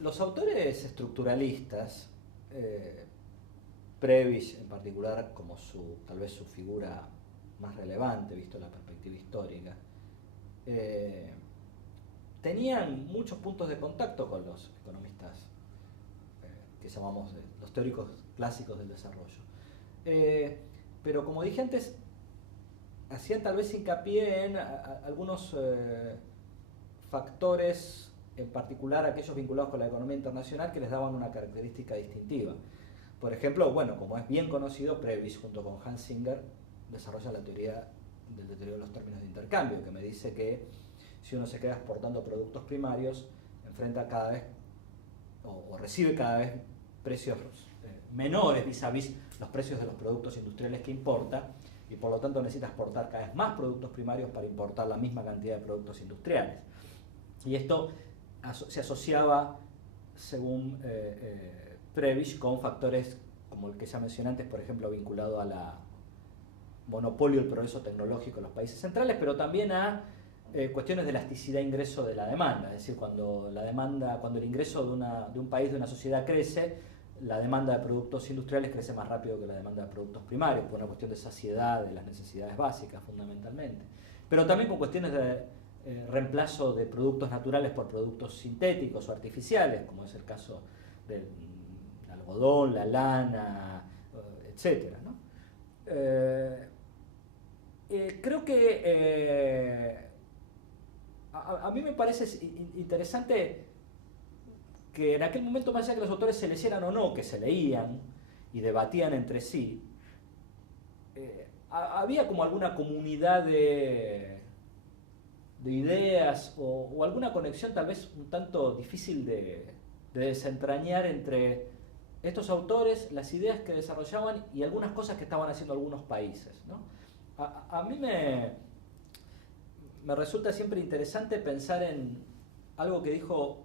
Los autores estructuralistas, Prebisch en particular como tal vez su figura más relevante, visto la perspectiva histórica, tenían muchos puntos de contacto con los economistas que llamamos los teóricos clásicos del desarrollo. Pero como dije antes, hacían tal vez hincapié en algunos factores, en particular aquellos vinculados con la economía internacional, que les daban una característica distintiva. Por ejemplo, bueno, como es bien conocido, Prebisch junto con Hans Singer desarrolla la teoría del deterioro de los términos de intercambio, que me dice que si uno se queda exportando productos primarios, enfrenta cada vez o recibe cada vez precios menores vis-a-vis los precios de los productos industriales que importa, y por lo tanto necesita exportar cada vez más productos primarios para importar la misma cantidad de productos industriales. Y esto se asociaba, según Prebisch, con factores como el que ya mencioné antes, por ejemplo, vinculado a la monopolio del progreso tecnológico en los países centrales, pero también a cuestiones de elasticidad de ingreso de la demanda. Es decir, cuando el ingreso de un país, de una sociedad crece, la demanda de productos industriales crece más rápido que la demanda de productos primarios, por una cuestión de saciedad de las necesidades básicas, fundamentalmente. Pero también con cuestiones de reemplazo de productos naturales por productos sintéticos o artificiales, como es el caso del algodón, la lana, etc., ¿no? Creo que a mí me parece interesante que en aquel momento, más allá que los autores se leyeran o no, que se leían y debatían entre sí, había como alguna comunidad de ideas o alguna conexión tal vez un tanto difícil de desentrañar entre estos autores, las ideas que desarrollaban y algunas cosas que estaban haciendo algunos países, ¿no? A mí me resulta siempre interesante pensar en algo que dijo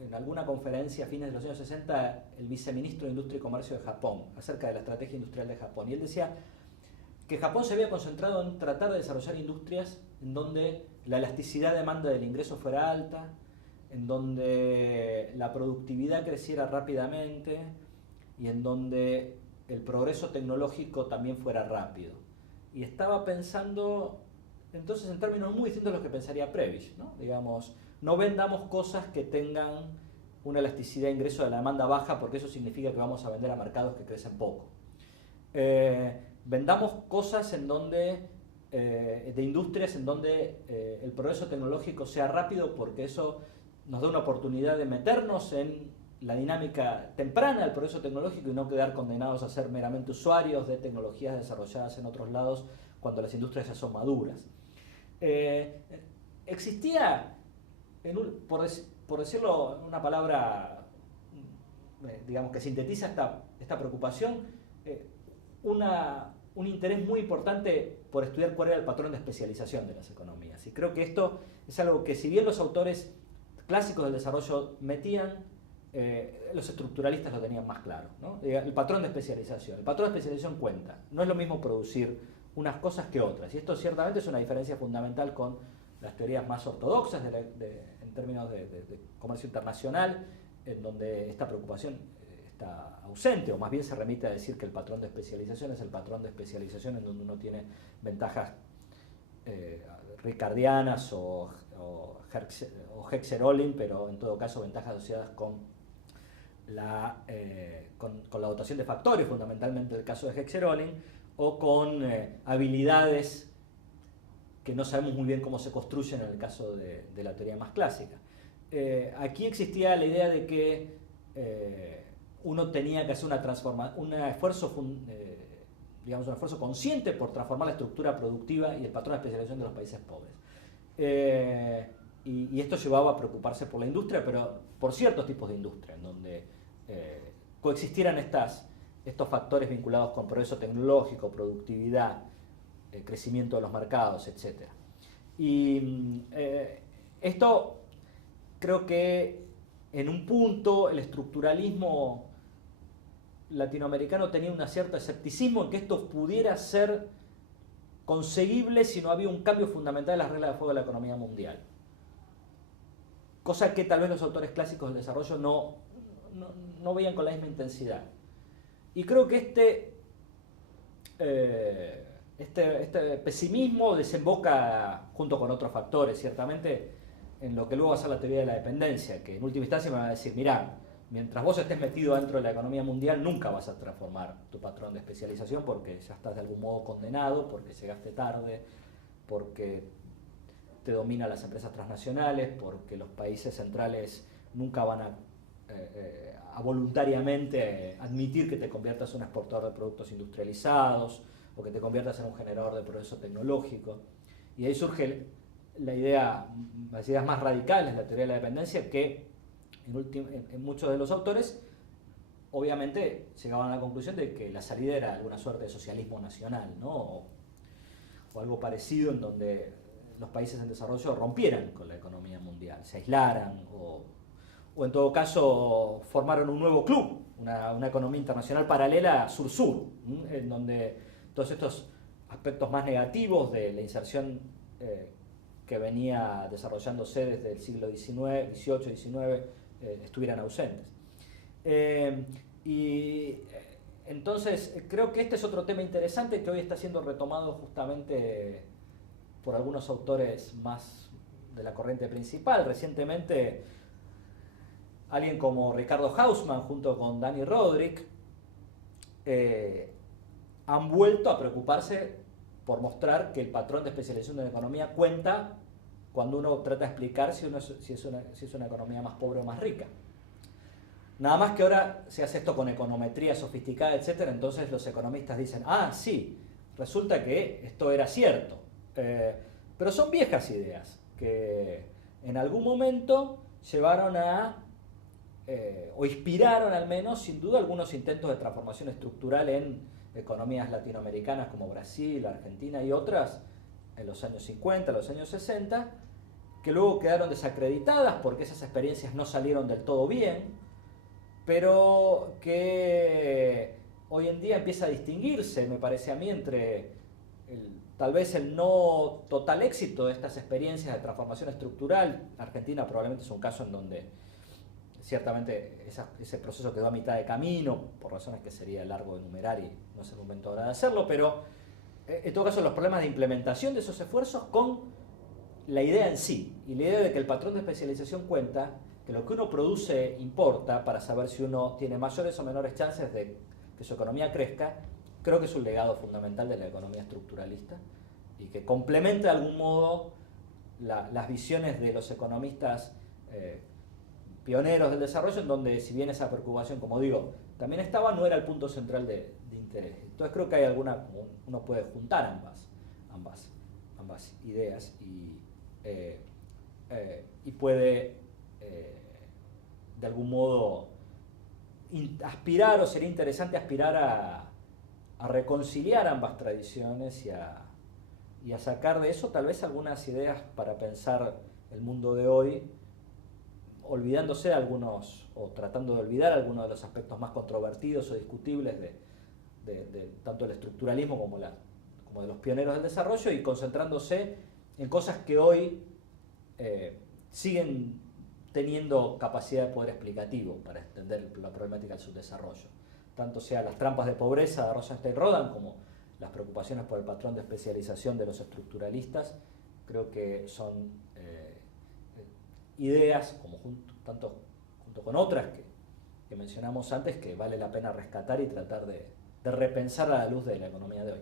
en alguna conferencia a fines de los años 60 el viceministro de Industria y Comercio de Japón acerca de la estrategia industrial de Japón, y él decía que Japón se había concentrado en tratar de desarrollar industrias en donde la elasticidad de demanda del ingreso fuera alta, en donde la productividad creciera rápidamente y en donde el progreso tecnológico también fuera rápido. Y estaba pensando entonces en términos muy distintos a los que pensaría Prebisch, ¿no? Digamos, no vendamos cosas que tengan una elasticidad de ingreso de la demanda baja, porque eso significa que vamos a vender a mercados que crecen poco. Vendamos cosas en donde, de industrias en donde el progreso tecnológico sea rápido, porque eso nos da una oportunidad de meternos en la dinámica temprana del progreso tecnológico y no quedar condenados a ser meramente usuarios de tecnologías desarrolladas en otros lados cuando las industrias ya son maduras. Existía, por decirlo en una palabra, digamos, que sintetiza esta preocupación, un interés muy importante por estudiar cuál era el patrón de especialización de las economías. Y creo que esto es algo que, si bien los autores clásicos del desarrollo metían, los estructuralistas lo tenían más claro, ¿no? El patrón de especialización. El patrón de especialización cuenta. No es lo mismo producir unas cosas que otras. Y esto ciertamente es una diferencia fundamental con las teorías más ortodoxas en términos de comercio internacional, en donde esta preocupación está ausente, o más bien se remite a decir que el patrón de especialización es el patrón de especialización en donde uno tiene ventajas ricardianas o Heckscher-Ohlin, pero en todo caso ventajas asociadas con la dotación de factores, fundamentalmente el caso de Heckscher-Ohlin, o con habilidades que no sabemos muy bien cómo se construyen en el caso de la teoría más clásica. Aquí existía la idea de que uno tenía que hacer un esfuerzo consciente por transformar la estructura productiva y el patrón de especialización de los países pobres. Y esto llevaba a preocuparse por la industria, pero por ciertos tipos de industria, en donde coexistieran estos factores vinculados con progreso tecnológico, productividad, crecimiento de los mercados, etc. Y esto creo que en un punto el estructuralismo latinoamericano tenía un cierto escepticismo en que esto pudiera ser conseguible si no había un cambio fundamental en las reglas de juego de la economía mundial. cosa que tal vez los autores clásicos del desarrollo no veían con la misma intensidad. Y creo que este pesimismo desemboca, junto con otros factores, ciertamente, en lo que luego va a ser la teoría de la dependencia, que en última instancia me va a decir, mirá, mientras vos estés metido dentro de la economía mundial, nunca vas a transformar tu patrón de especialización porque ya estás de algún modo condenado, porque llegaste tarde, porque te dominan las empresas transnacionales, porque los países centrales nunca van a voluntariamente admitir que te conviertas en un exportador de productos industrializados o que te conviertas en un generador de progreso tecnológico. Y ahí surge las ideas más radicales de la teoría de la dependencia que en muchos de los autores obviamente llegaban a la conclusión de que la salida era alguna suerte de socialismo nacional, ¿no? o algo parecido en donde los países en desarrollo rompieran con la economía mundial, se aislaran o en todo caso formaron un nuevo club, una economía internacional paralela sur-sur, en donde todos estos aspectos más negativos de la inserción que venía desarrollándose desde el siglo XIX, XVIII, XIX, estuvieran ausentes. Entonces creo que este es otro tema interesante que hoy está siendo retomado justamente por algunos autores más de la corriente principal. Recientemente alguien como Ricardo Hausmann junto con Dani Rodrik han vuelto a preocuparse por mostrar que el patrón de especialización de la economía cuenta cuando uno trata de explicar si es una economía más pobre o más rica. Nada más que ahora se hace esto con econometría sofisticada, etc. Entonces los economistas dicen, ah, sí, resulta que esto era cierto. Pero son viejas ideas que en algún momento llevaron o inspiraron al menos, sin duda, algunos intentos de transformación estructural en economías latinoamericanas como Brasil, Argentina y otras en los años 50, los años 60, que luego quedaron desacreditadas porque esas experiencias no salieron del todo bien, pero que hoy en día empieza a distinguirse, me parece a mí, entre tal vez el no total éxito de estas experiencias de transformación estructural. Argentina probablemente es un caso en donde ciertamente ese proceso quedó a mitad de camino, por razones que sería largo de enumerar y no es el momento ahora de hacerlo, pero en todo caso los problemas de implementación de esos esfuerzos con la idea en sí, y la idea de que el patrón de especialización cuenta, que lo que uno produce importa para saber si uno tiene mayores o menores chances de que su economía crezca. Creo que es un legado fundamental de la economía estructuralista y que complementa de algún modo las visiones de los economistas pioneros del desarrollo, en donde, si bien esa preocupación, como digo, también estaba, no era el punto central de interés. Entonces creo que hay uno puede juntar ambas ideas y puede de algún modo aspirar, o sería interesante aspirar a reconciliar ambas tradiciones y a sacar de eso tal vez algunas ideas para pensar el mundo de hoy, olvidándose de algunos, o tratando de olvidar algunos de los aspectos más controvertidos o discutibles de tanto el estructuralismo como de los pioneros del desarrollo, y concentrándose en cosas que hoy siguen teniendo capacidad de poder explicativo para entender la problemática del subdesarrollo. Tanto sea las trampas de pobreza de Rosenstein-Rodan como las preocupaciones por el patrón de especialización de los estructuralistas, creo que son ideas, tanto junto con otras que mencionamos antes, que vale la pena rescatar y tratar de repensar a la luz de la economía de hoy.